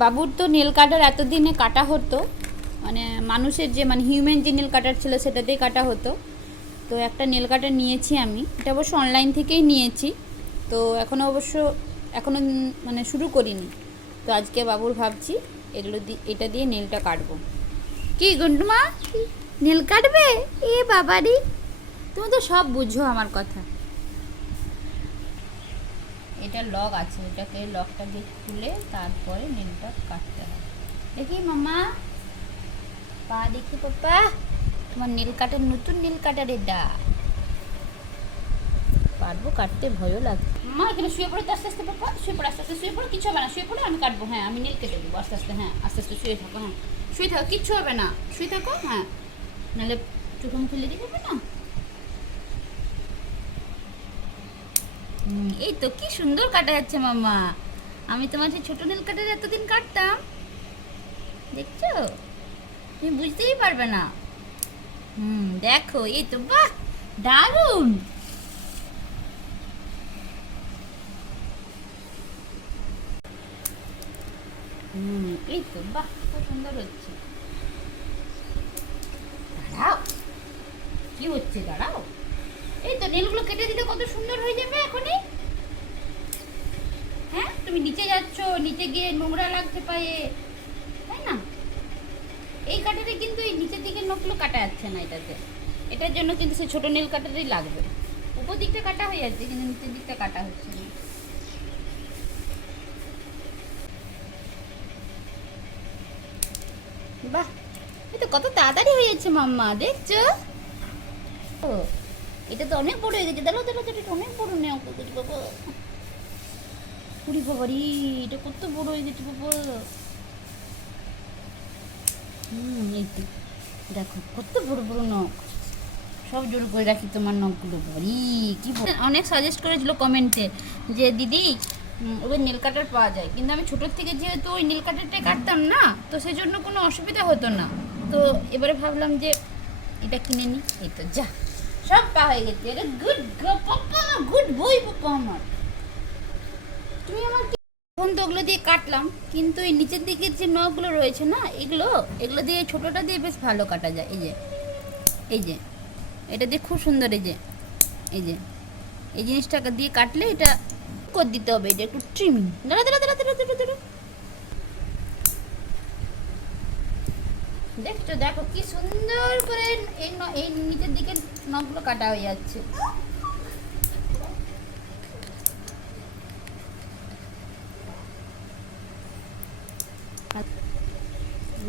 বাবুর তো নেল কাটার এতদিনে কাটা হতো। মানে মানুষের যে মানে হিউম্যান যে নেল কাটার ছিল সেটাতেই কাটা হতো। তো একটা নেল কাটার নিয়েছি আমি। এটা অবশ্য অনলাইন থেকেই নিয়েছি। তো এখনও অবশ্য এখনও মানে শুরু করিনি। তো আজকে বাবুর ভাবছি, এগুলো দিয়ে এটা দিয়ে নেলটা কাটবো। কি গুন্ডুমা নেল কাটবে? এ বাবারি। তুমি তো সব বুঝো আমার কথা। এটা লক আছে এটাকে লকটা দিয়ে খুলে তারপরে নীলটা কাটতে হয়। দেখি মামা পা দেখি পাপা তোমার নীল কাটার নতুন নীল কাটার এটা। পারব কাটতে, ভয়ও লাগে। মা এখানে শুয়ে পড়ে আস্তে আস্তে পাপা শুয়ে পড়ে, আস্তে আস্তে শুয়ে পড়ে, কিছু হবে না। শুয়ে পড়ে, আমি কাটবো হ্যাঁ আমি নীল কেটে দেবো। আস্তে আস্তে হ্যাঁ আস্তে আস্তে শুয়ে থাকো হ্যাঁ। শুয়ে থাকো কিচ্ছু হবে না। শুয়ে থাকো হ্যাঁ। নাহলে চোখ খুলে দিতে হবে না? এই তো কি সুন্দর কাটা যাচ্ছে মাম্মা। আমি তোমার সেই ছোট নীল কাটার এতদিন কাটতাম। দেখছ? তুমি বুঝতেই পারবে না। হুম, দেখো, এই তো বাহ, দারুণ। সুন্দর হচ্ছে। দাঁড়াও। কি হচ্ছে? দাঁড়াও। নীলগুলো কেটে দিতে কত সুন্দর হয়ে যাবে এখনই? হ্যাঁ তুমি নিচে যাচ্ছ, নিচে গিয়ে নোংরা লাগছে পায়ে তাই না? এই কাটারে কিন্তু এই নিচের দিকের নখগুলো কাটা যাচ্ছে না এটাতে। এটার জন্য কিন্তু সে ছোট নীল কাটারই লাগবে। উপর দিকটা কাটা হয়ে যাচ্ছে, কিন্তু নিচের দিকটা কাটা হচ্ছে না। বাহ এটা কত তাড়াতাড়ি হয়ে যাচ্ছে মাম্মা, দেখছ? ও এটা তো অনেক বড় হয়ে গেছে। দেখো দেখো দেখো, এটা অনেক বড় নেও বাবা। পুরি বাবারি এটা কত বড় হয়ে গেছে বাবা। হুম এই তো। দেখো কত বড় বড় নখ। সব জোর করে রাখি তোমার নখগুলো বাবারি কি অনেক সাজেস্ট করেছিল কমেন্টে যে দিদি ওদের নীল কাটার পাওয়া যায়। কিন্তু আমি ছোটোর থেকে যেহেতু ওই নীল কাটারটাই কাটতাম না তো সেই জন্য কোনো অসুবিধা হতো না। তো এবারে ভাবলাম যে এটা কিনে নিই এই তো যা। সব পা হয়ে গেছে। এটা গুড পাপা গুড বই পাপা আমার। তুমি আমার এখন তো ওগুলো দিয়ে কাটলাম, কিন্তু এই নিচের দিকে যে নখগুলো রয়েছে না, এগুলো এগুলো দিয়ে ছোটোটা দিয়ে বেশ ভালো কাটা যায়। এই যে এই যে, এটা দিয়ে খুব সুন্দর এই যে এই যে, এই জিনিসটাকে দিয়ে কাটলে এটা করে দিতে হবে, এটা একটু ট্রিমিং দাঁড়া দাঁড়া দাঁড়া দাঁড়া দাঁড়া দাঁড়া। দেখছ, দেখো কি সুন্দর করে এই নিচের দিকে নখগুলো কাটা হয়ে যাচ্ছে।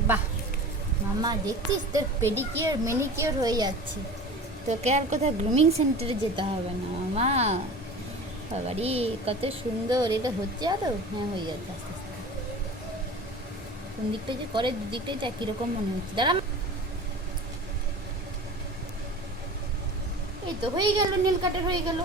বাহ, মামা দেখছিস? তোর পেডিকিওর মেনিকিওর হয়ে যাচ্ছে। তোকে আর কোথাও গ্রুমিং সেন্টারে যেতে হবে না, মামা। বাবারি, কত সুন্দর, এটা হচ্ছে আরও? হ্যাঁ হয়ে যাচ্ছে, আস্তে আস্তে। কোন দিকটা যে করে দুদিকটাই তো একই রকম মনে হচ্ছে। দাঁড়া এই তো হয়ে গেল, নীল কাটার হয়ে গেল।